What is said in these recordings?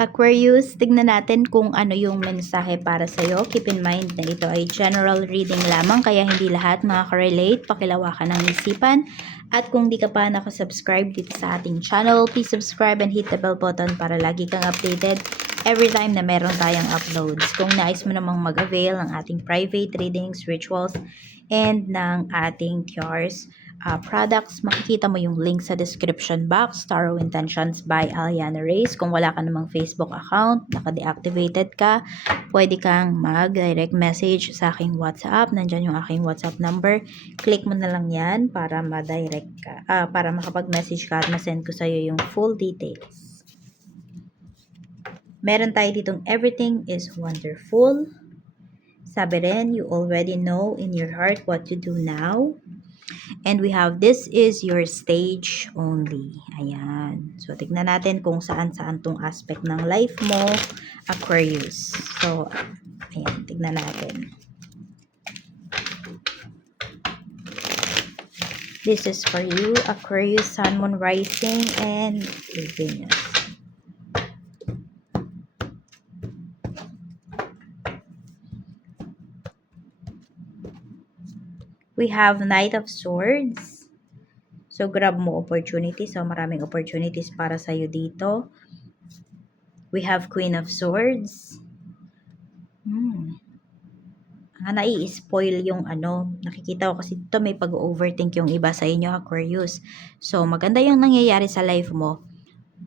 Aquarius, tignan natin kung ano yung mensahe para sa'yo. Keep in mind na ito ay general reading lamang, kaya hindi lahat makaka-relate. Pakilawakan ng isipan. At kung di ka pa nakasubscribe dito sa ating channel, please subscribe and hit the bell button para lagi kang updated every time na meron tayong uploads. Kung nais mo namang mag-avail ng ating private readings, rituals, and ng ating cures, products, makikita mo yung link sa description box, Tarot Intentions by Aliana Reyes. Kung wala ka namang Facebook account, naka-deactivated ka, pwede kang mag-direct message sa aking WhatsApp. Nandyan yung aking WhatsApp number. Click mo na lang yan para ma-direct ka, para makapag-message ka at ma-send ko sa'yo yung full details. Meron tayo ditong everything is wonderful. Sabi rin, you already know in your heart what to do now. And we have, this is your stage only. Ayan. So, tignan natin kung saan-saan tong aspect ng life mo, Aquarius. So, ayan, tignan natin. This is for you, Aquarius, Sun, Moon, Rising, and Venus. We have Knight of Swords. So, grab mo opportunity. So, maraming opportunities para sa'yo dito. We have Queen of Swords. Nai-spoil yung nakikita ko kasi dito may pag-overthink yung iba sa inyo, Aquarius. So, maganda yung nangyayari sa life mo.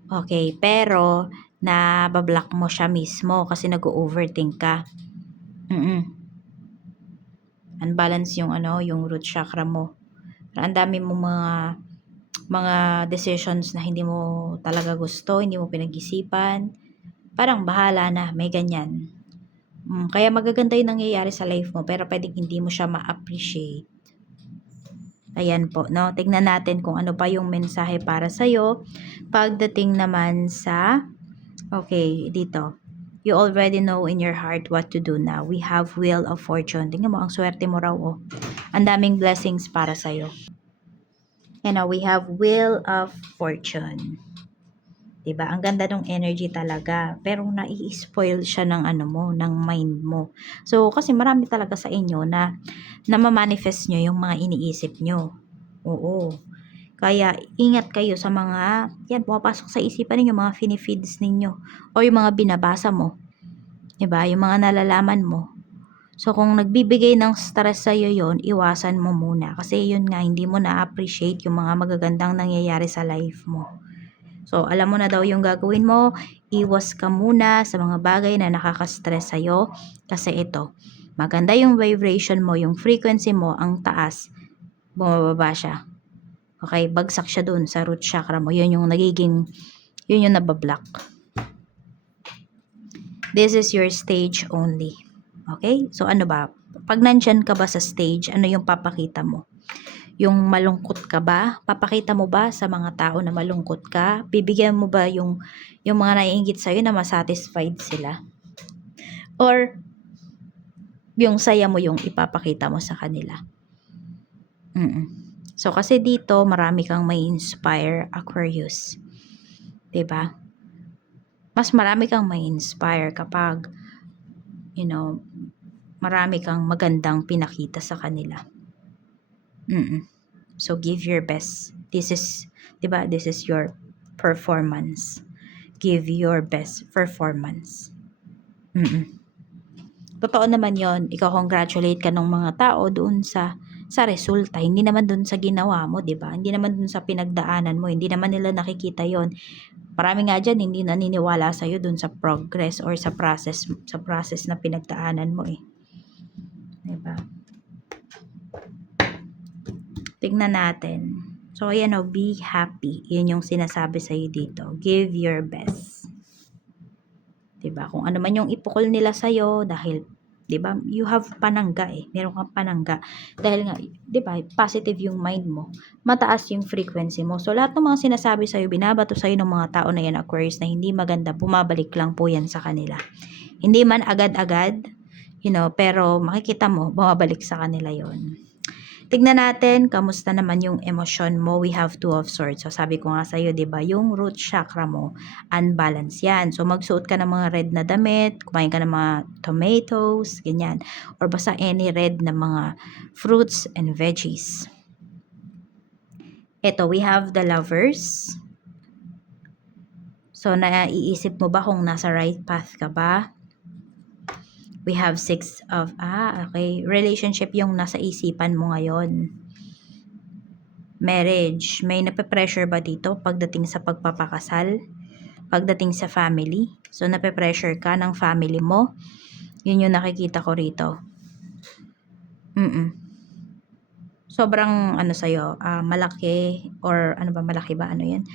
Okay, pero nabablock mo siya mismo kasi nag-overthink ka. Unbalance yung yung root chakra mo. Ang dami mo mga decisions na hindi mo talaga gusto, hindi mo pinag-isipan. Parang bahala na, may ganyan. Kaya magaganda yung nangyayari sa life mo, pero pwedeng hindi mo siya ma-appreciate. Ayan po, no? Tignan natin kung ano pa yung mensahe para sa'yo. Pagdating naman sa, okay, dito. You already know in your heart what to do now. We have Wheel of Fortune. Tingnan mo, ang swerte mo raw, oh. Ang daming blessings para sa'yo. And now, we have Wheel of Fortune. Diba? Ang ganda ng energy talaga. Pero nai-spoil siya ng ng mind mo. So, kasi marami talaga sa inyo na ma-manifest nyo yung mga iniisip nyo. Oo. Kaya, ingat kayo sa mga, yan, pumapasok sa isipan ninyo, mga finifeeds ninyo. O yung mga binabasa mo. Diba? Yung mga nalalaman mo. So, kung nagbibigay ng stress sa'yo yun, iwasan mo muna. Kasi yun nga, hindi mo na-appreciate yung mga magagandang nangyayari sa life mo. So, alam mo na daw yung gagawin mo, iwas ka muna sa mga bagay na nakaka-stress sa'yo. Kasi ito, maganda yung vibration mo, yung frequency mo, ang taas, bumababa siya. Okay, bagsak siya dun sa root chakra mo. Yun yung nabablock. This is your stage only. Okay? So, ano ba? Pag nandyan ka ba sa stage, ano yung papakita mo? Yung malungkot ka ba? Papakita mo ba sa mga tao na malungkot ka? Bibigyan mo ba yung mga naiinggit sa'yo na masatisfied sila? Or, yung saya mo yung ipapakita mo sa kanila? So, kasi dito, marami kang may inspire, Aquarius. Diba? Mas marami kang may inspire kapag, marami kang magandang pinakita sa kanila. So, give your best. This is, diba, this is your performance. Give your best performance. Totoo naman yon. Ika-congratulate ka ng mga tao doon sa resulta. Hindi naman doon sa ginawa mo, diba? Hindi naman doon sa pinagdaanan mo. Hindi naman nila nakikita yon. Marami nga dyan, hindi naniniwala sa'yo doon sa progress or sa process na pinagdaanan mo eh. Diba? Tignan natin. So, ayan o, be happy. Yun yung sinasabi sa'yo dito. Give your best. Diba? Kung ano man yung ipukol nila sa'yo, dahil, diba, you have panangga eh. Meron kang panangga. Dahil nga, diba, positive yung mind mo. Mataas yung frequency mo. So, lahat ng mga sinasabi sa'yo, binabato sa'yo ng mga tao na yan, Aquarius, na hindi maganda, bumabalik lang po yan sa kanila. Hindi man agad-agad, pero makikita mo, bumabalik sa kanila yon. Tignan natin kamusta naman yung emosyon mo. We have Two of Swords. So sabi ko nga sa'yo, 'di ba, yung root chakra mo, unbalance yan. So magsuot ka ng mga red na damit, kumain ka ng mga tomatoes, ganyan. Or basta any red na mga fruits and veggies. Ito, we have the Lovers. So naiisip mo ba kung nasa right path ka ba? We have okay, relationship yung nasa isipan mo ngayon. Marriage, may nape-pressure ba dito pagdating sa pagpapakasal? Pagdating sa family? So, nape-pressure ka ng family mo? Yun yung nakikita ko rito. Sobrang sa'yo, malaki or ano ba, malaki ba? Ano yan?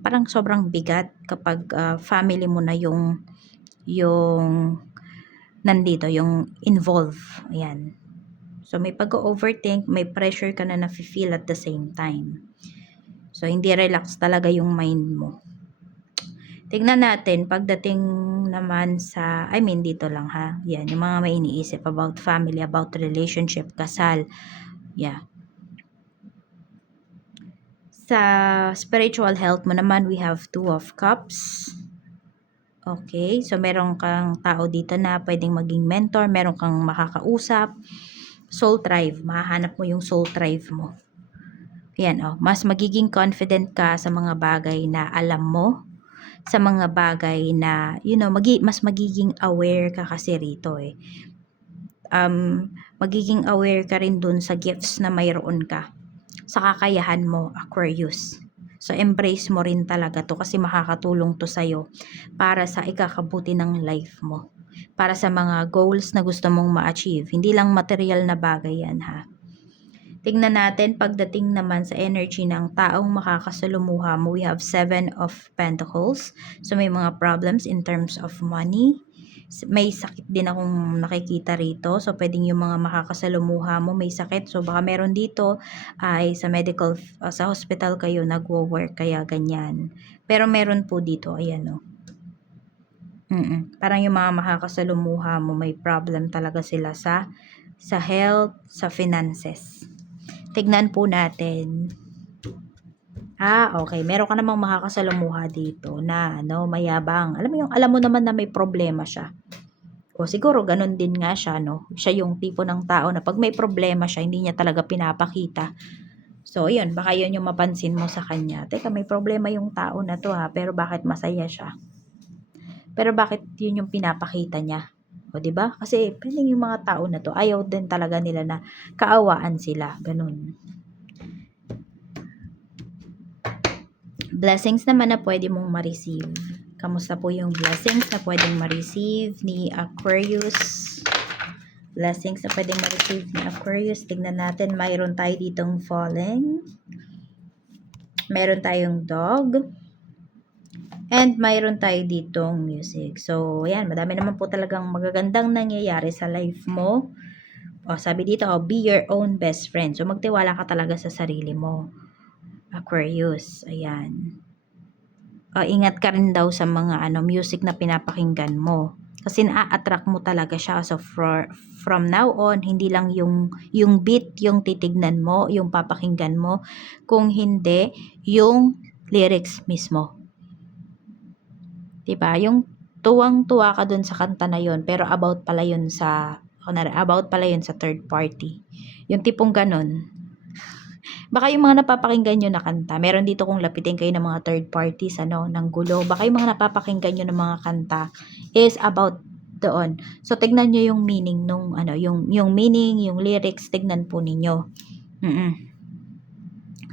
Parang sobrang bigat kapag family mo na yung nandito, yung involve. Ayan. So, may pag-overthink, may pressure ka na nafe-feel at the same time. So, hindi relax talaga yung mind mo. Tignan natin, pagdating naman sa, dito lang ha. Yan, yung mga may iniisip about family, about relationship, kasal. Yeah. Sa spiritual health mo naman, we have Two of Cups. Okay, so meron kang tao dito na pwedeng maging mentor, meron kang makakausap. Soul Tribe, mahahanap mo yung soul tribe mo. Yan, mas magiging confident ka sa mga bagay na alam mo, sa mga bagay na, mas magiging aware ka kasi rito eh. Magiging aware ka rin dun sa gifts na mayroon ka, sa kakayahan mo, Aquarius. So, embrace mo rin talaga to kasi makakatulong to sa'yo para sa ikakabuti ng life mo. Para sa mga goals na gusto mong ma-achieve. Hindi lang material na bagay yan ha. Tingnan natin pagdating naman sa energy ng taong makakasalumuha mo. We have 7 of Pentacles. So, may mga problems in terms of money. May sakit din akong nakikita rito. So, pwedeng yung mga makakasalumuha mo may sakit. So, baka meron dito ay sa medical, sa hospital kayo nagwo-work kaya ganyan. Pero meron po dito, ayan o. Parang yung mga makakasalumuha mo may problem talaga sila sa health, sa finances. Tignan po natin. Okay. Meron ka namang makakasalumuha dito na mayabang. Alam mo naman na may problema siya. O siguro ganun din nga siya, no? Siya yung tipo ng tao na pag may problema siya, hindi niya talaga pinapakita. So, yun, baka yun yung mapansin mo sa kanya. Teka, may problema yung tao na to ha, pero bakit masaya siya? Pero bakit yun yung pinapakita niya? O, diba? Kasi, pwedeng yung mga tao na to, ayaw din talaga nila na kaawaan sila. Ganun. Blessings naman na pwede mong ma-receive. Kamusta po yung blessings na pwedeng ma-receive ni Aquarius? Blessings na pwedeng ma-receive ni Aquarius. Tignan natin, mayroon tayo ditong falling. Meron tayong dog. And mayroon tayo ditong music. So, ayan, madami naman po talagang magagandang nangyayari sa life mo. Sabi dito, be your own best friend. So, magtiwala ka talaga sa sarili mo. Aquarius, ayan. Ingat ka rin daw sa mga music na pinapakinggan mo. Kasi na-attract mo talaga siya. So, from now on, hindi lang yung beat yung titignan mo, yung papakinggan mo, kung hindi, yung lyrics mismo. Diba? Yung tuwang-tuwa ka dun sa kanta na yun, pero about pala yun sa third party. Yung tipong ganun. Baka yung mga napapakinggan nyo na kanta, meron dito kung lapitin kayo ng mga third parties, ng gulo. Baka yung mga napapakinggan nyo ng mga kanta is about doon. So, tignan nyo yung meaning nung, yung meaning, yung lyrics, tignan po ninyo.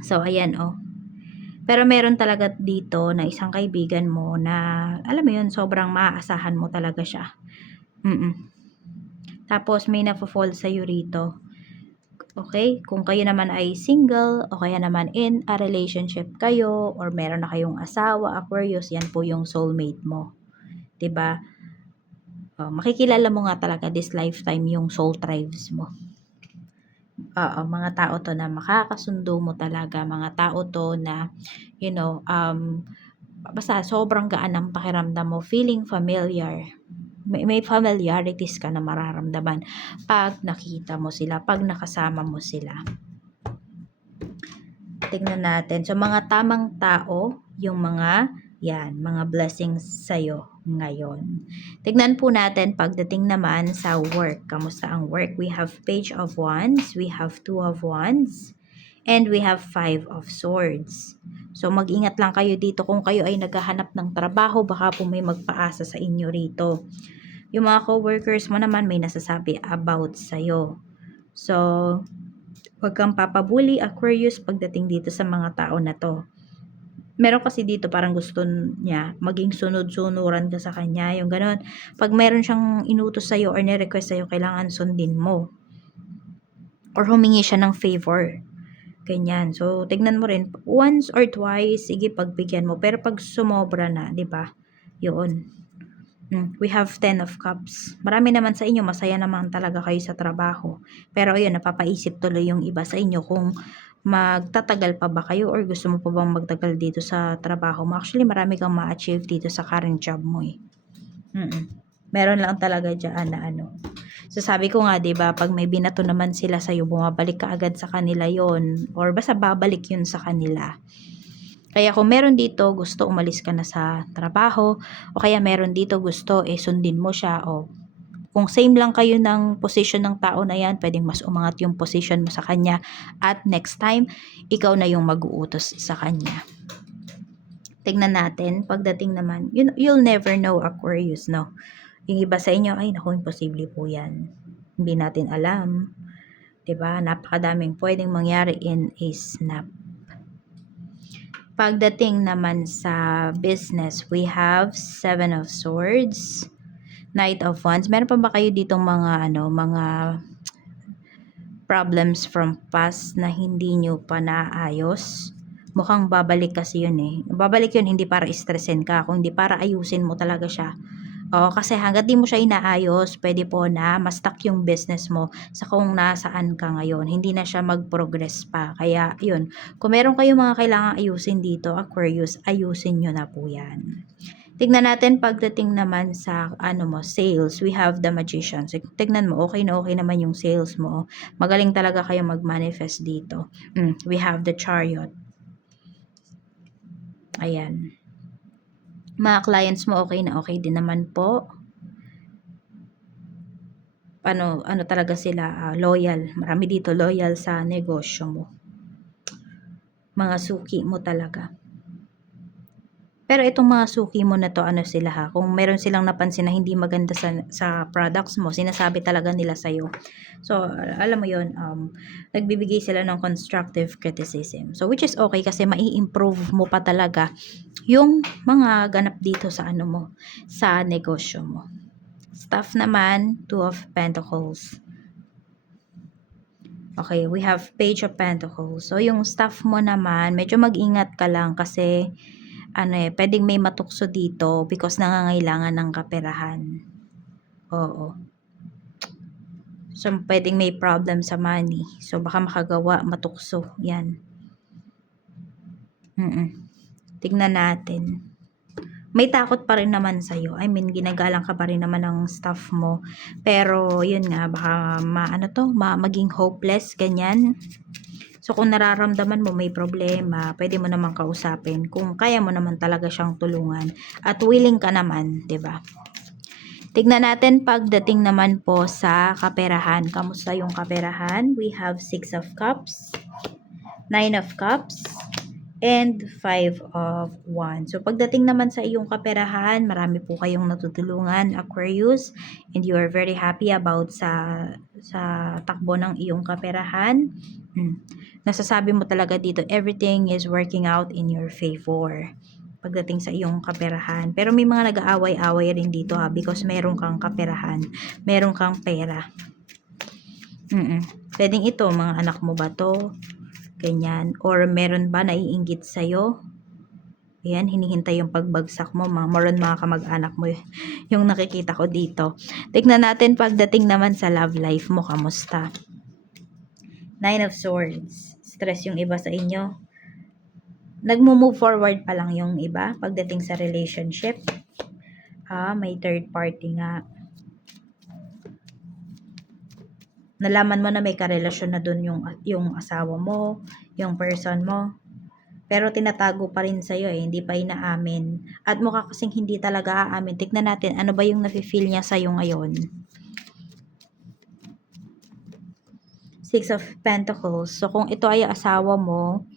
So, ayan, Pero meron talaga dito na isang kaibigan mo na, alam mo yun, sobrang maaasahan mo talaga siya. Tapos, may nafo-fall sa'yo rito. Okay? Kung kayo naman ay single o kaya naman in a relationship kayo or meron na kayong asawa, Aquarius, yan po yung soulmate mo. 'Di ba? Makikilala mo nga talaga this lifetime yung soul tribes mo. Mga tao to na makakasundo mo talaga, mga tao to na basta sobrang gaan ang pakiramdam mo, feeling familiar. may familiarities ka na mararamdaman pag nakita mo sila, pag nakasama mo sila. Tingnan natin. So, mga tamang tao, yung mga, mga blessings sa'yo ngayon. Tignan po natin pagdating naman sa work. Kamusta ang work? We have Page of Wands, we have Two of Wands, and we have Five of Swords. So, mag-ingat lang kayo dito kung kayo ay naghahanap ng trabaho, baka po may magpaasa sa inyo rito. Yung mga co-workers mo naman may nasasabi about sa'yo. So, huwag kang papabuli, Aquarius, pagdating dito sa mga tao na to. Meron kasi dito parang gusto niya maging sunod-sunuran ka sa kanya, yung gano'n. Pag meron siyang inutos sa'yo or ni-request sa'yo, kailangan sundin mo. Or humingi siya ng favor. Ganyan. So, tignan mo rin. Once or twice, sige, pagbigyan mo. Pero pag sumobra na, di ba? Yun. We have 10 of Cups. Marami naman sa inyo, masaya naman talaga kayo sa trabaho. Pero yun, napapaisip tuloy yung iba sa inyo kung magtatagal pa ba kayo or gusto mo pa bang magtagal dito sa trabaho mo. Actually, marami kang ma-achieve dito sa current job mo eh. Meron lang talaga dyan na ano. So, sabi ko nga, diba, pag may binato naman sila sa'yo, bumabalik ka agad sa kanila yon or basta babalik yun sa kanila. Kaya kung meron dito gusto umalis ka na sa trabaho o kaya meron dito gusto sundin mo siya o kung same lang kayo ng position ng tao na yan, pwedeng mas umangat yung position mo sa kanya at next time, ikaw na yung mag-uutos sa kanya. Tignan natin, pagdating naman, you'll never know, Aquarius, no? Yung iba sa inyo, ay naku, imposible po yan. Hindi natin alam. Diba? Napakadaming pwedeng mangyari in a snap. Pagdating naman sa business, we have Seven of Swords, Knight of Wands. Meron pa ba kayo ditong mga problems from past na hindi nyo pa naayos? Mukhang babalik kasi yun eh. Babalik yun hindi para stressin ka, kundi para ayusin mo talaga siya. Kasi hanggat di mo siya inaayos, pwede po na ma-stuck yung business mo sa kung nasaan ka ngayon. Hindi na siya mag-progress pa. Kaya, yun. Kung meron kayong mga kailangang ayusin dito, Aquarius, ayusin nyo na po yan. Tignan natin pagdating naman sa sales. We have the Magician. So, tignan mo, okay na okay naman yung sales mo. Magaling talaga kayo mag-manifest dito. We have the Chariot. Ayan. Mga clients mo okay na okay din naman po. Ano talaga sila, loyal. Marami dito loyal sa negosyo mo. Mga suki mo talaga. Pero itong mga suki mo na to, sila ha? Kung meron silang napansin na hindi maganda sa products mo, sinasabi talaga nila sa'yo. So, alam mo yun, nagbibigay sila ng constructive criticism. So, which is okay kasi mai-improve mo pa talaga yung mga ganap dito sa sa negosyo mo. Staff naman, Two of Pentacles. Okay, we have Page of Pentacles. So, yung staff mo naman, medyo mag-ingat ka lang kasi pwedeng may matukso dito because nangangailangan ng kaperahan. Oo. So, pwedeng may problem sa money. So, baka makagawa, matukso. Yan. Tignan natin. May takot pa rin naman sa'yo. I mean, ginagalang ka pa rin naman ng staff mo. Pero, yun nga, baka maging hopeless, ganyan. So, kung nararamdaman mo may problema, pwede mo naman kausapin. Kung kaya mo naman talaga siyang tulungan. At willing ka naman, 'di ba? Tignan natin pagdating naman po sa kaperahan. Kamusta yung kaperahan? We have 6 of Cups, 9 of Cups, and 5 of Wands. So, pagdating naman sa iyong kaperahan, marami po kayong natutulungan, Aquarius, and you are very happy about sa takbo ng iyong kaperahan. Nasasabi mo talaga dito, everything is working out in your favor pagdating sa iyong kaperahan. Pero may mga nag-aaway-away rin dito ha, because meron kang kaperahan, meron kang pera. Pwedeng ito, mga anak mo ba to? Ganyan. Or meron ba naiinggit sa'yo? Ayan, hinihintay yung pagbagsak mo. Mga kamag-anak mo yung nakikita ko dito. Tignan natin pagdating naman sa love life mo. Kamusta? 9 of Swords. Stress yung iba sa inyo. Nagmo-move forward pa lang yung iba pagdating sa relationship. May third party nga. nalaman mo na may karelasyon na dun yung asawa mo, yung person mo. Pero tinatago pa rin sa'yo hindi pa inaamin. At mukha kasing hindi talaga aamin. Tignan natin, ano ba yung nafe-feel niya sa'yo ngayon. Six of Pentacles. So, kung ito ay asawa mo,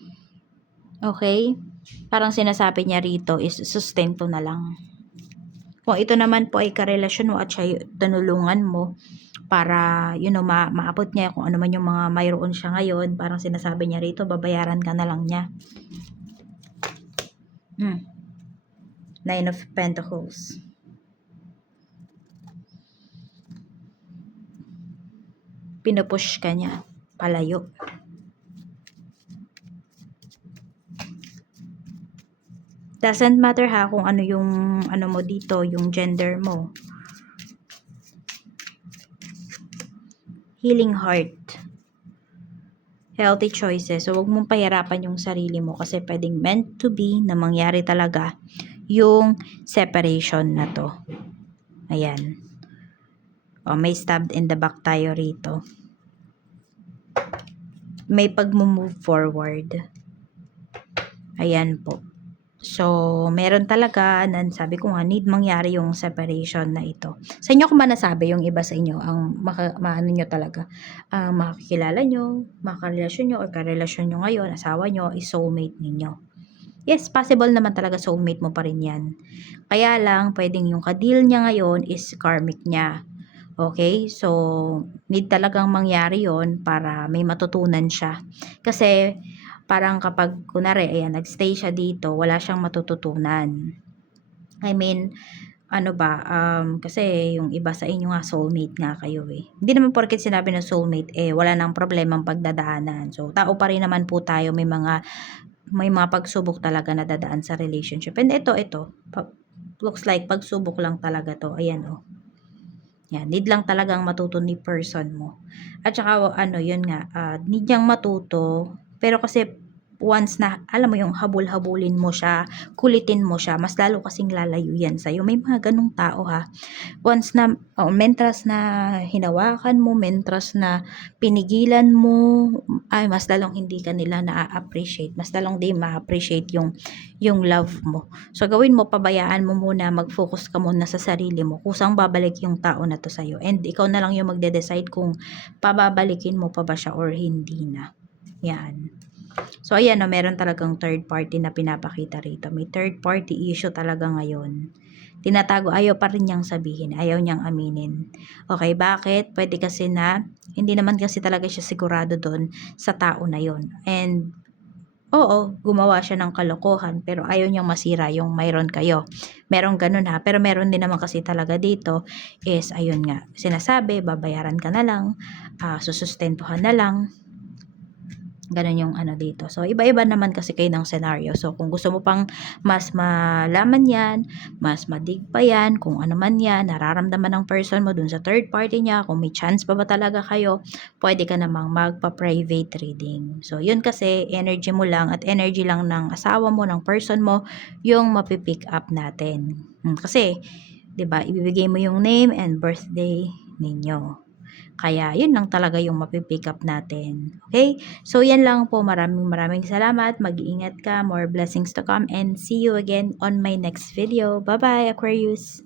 okay, parang sinasabi niya rito is sustento na lang. Kung ito naman po ay karelasyon mo at siya tinulungan mo para, maabot niya kung ano man yung mga mayroon siya ngayon, parang sinasabi niya rito, babayaran ka na lang niya. Nine of Pentacles. Pinupush ka niya palayo. Doesn't matter ha kung ano yung ano mo dito, yung gender mo. Healing heart. Healthy choices. So, huwag mong pahirapan yung sarili mo kasi pwedeng meant to be na mangyari talaga yung separation na to. Ayan. O, may stabbed in the back tayo rito. May pag-move forward. Ayan po. So, meron talaga, sabi ko nga, need mangyari yung separation na ito. Sa inyo ko ba nasabi yung iba sa inyo, ang maano nyo talaga, makakilala nyo, makarelasyon nyo, or karelasyon nyo ngayon, asawa nyo, is soulmate ninyo. Yes, possible naman talaga soulmate mo pa rin yan. Kaya lang, pwedeng yung ka-deal niya ngayon is karmic niya. Okay? So, need talagang mangyari yon para may matutunan siya. Kasi, parang kapag, kunwari, ayan, nagstay siya dito, wala siyang matututunan. I mean, kasi yung iba sa inyo nga, soulmate nga kayo eh. Hindi naman porket sinabi na soulmate, wala nang problemang pagdadaanan. So, tao pa rin naman po tayo, may mga pagsubok talaga na dadaan sa relationship. And ito, looks like pagsubok lang talaga to. Ayan oh. Yan, need lang talagang matuto ni person mo. At saka, yun nga, need niyang matuto. Pero kasi, once na, alam mo yung habul-habulin mo siya, kulitin mo siya, mas lalo kasing lalayo yan sa'yo. May mga ganong tao ha. Once na, mentras na hinawakan mo, mentras na pinigilan mo, ay mas lalong hindi ka nila na-appreciate. Mas lalong di ma-appreciate yung love mo. So, gawin mo, pabayaan mo muna, mag-focus ka muna sa sarili mo, kusang babalik yung tao na to sa'yo. And ikaw na lang yung magde-decide kung pababalikin mo pa ba siya or hindi na. Yan. So, ayan, meron talagang third party na pinapakita rito. May third party issue talaga ngayon. Tinatago, ayaw pa rin niyang sabihin, ayaw niyang aminin. Okay, bakit? Pwede kasi na, hindi naman kasi talaga siya sigurado doon sa tao na yon. And, oo, gumawa siya ng kalokohan, pero ayaw niyang masira yung mayroon kayo. Merong ganun ha, pero meron din naman kasi talaga dito is, ayun nga, sinasabi, babayaran ka na lang, susustentuhan na lang, ganun yung dito. So, iba-iba naman kasi kayo ng scenario. So, kung gusto mo pang mas malaman yan, mas madig pa yan, kung ano man yan, nararamdaman ng person mo dun sa third party niya, kung may chance pa ba talaga kayo, pwede ka namang magpa-private reading. So, yun kasi, energy mo lang at energy lang ng asawa mo, ng person mo, yung mapipick up natin. Kasi, 'di ba, ibibigay mo yung name and birthday ninyo. Kaya, yun lang talaga yung mapipick up natin. Okay? So, yan lang po. Maraming salamat. Mag-iingat ka. More blessings to come. And see you again on my next video. Bye-bye, Aquarius!